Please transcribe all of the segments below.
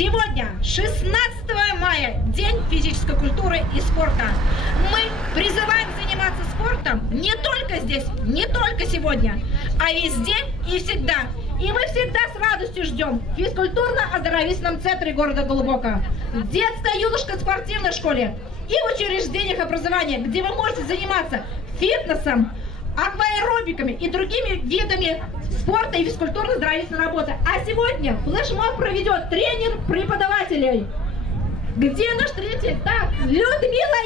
Сегодня, 16 мая, День физической культуры и спорта. Мы призываем заниматься спортом не только здесь, не только сегодня, а везде и всегда. И мы всегда с радостью ждем в физкультурно-оздоровительном центре города Глубоко, в детско-юношеской спортивной школе и в учреждениях образования, где вы можете заниматься фитнесом, акваэробиками и другими видами спорта и физкультурно-оздоровительной работы. А сегодня флешмоб проведет тренер преподавателей. Где наш тренер? Так, Людмила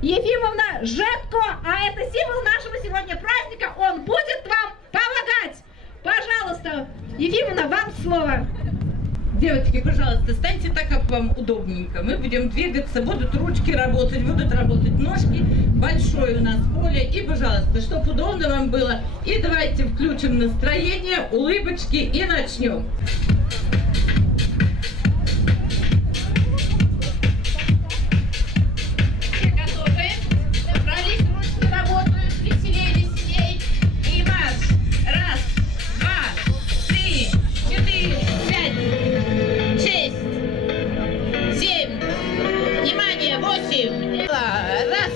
Ефимовна Жетко. А это символ нашего сегодня праздника. Он будет вам помогать. Пожалуйста, Ефимовна, вам слово. Девочки, пожалуйста, станьте так, как вам удобненько. Мы будем двигаться, будут ручки работать, будут работать ножки. Большое у нас поле. И, пожалуйста, чтобы удобно вам было. И давайте включим настроение, улыбочки и начнем. Все готовы? Собрались, ручки работают, веселее, веселее. И марш. Раз, два, три, 4, 5, 6, 7. Внимание, 8. Раз,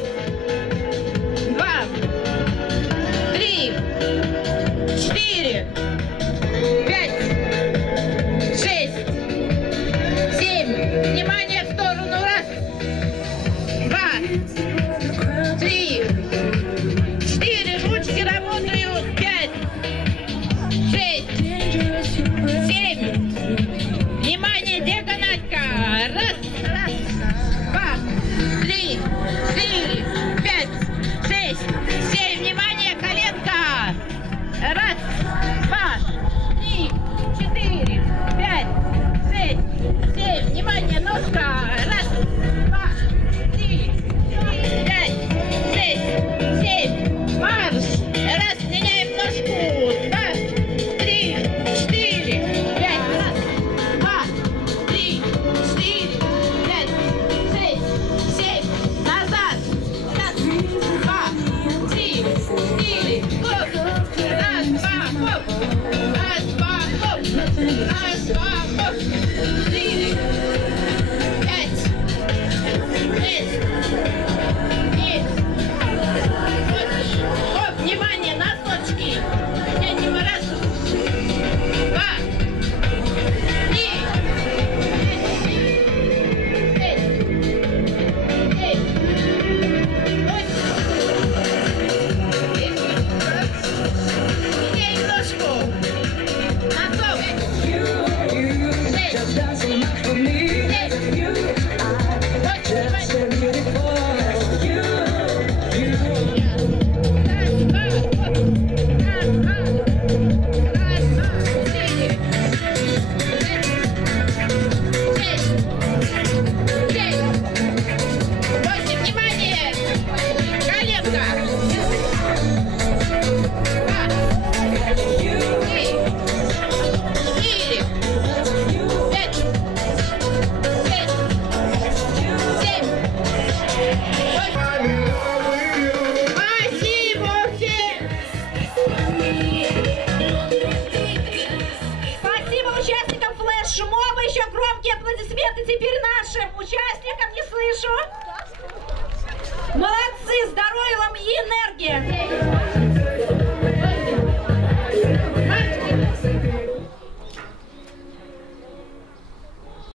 два, 3, 4, 5, 6, 7. Внимание, в сторону. Раз, два, 3, 4. Ручки работают. 5, 6, 7. Внимание, где канатка? Раз, два, 3, 4, 5, 6, 7. Внимание, коленка. Раз, два, 3, 4, 5, 6, 7. Внимание, ножка. Раз, два, 3, 5, 6, 7. Марш. Раз, меняем ножку. 2, 3, 4, 5. Раз, два, 3, 4, 5, 6, 7. Назад. Раз, два, 3, 4. Хоп. Раз, два, хоп. Раз, два, хоп. Раз, два, хоп. 4, 5, 6, 7. Хоп, внимание, носочки. Тянем. Раз, два, 3, внимание, коленка. 5, 6, 7. Спасибо участникам флешмоба. Еще громкие аплодисменты теперь нашим участникам. Не слышу. Молодцы, здоровья вам и энергии.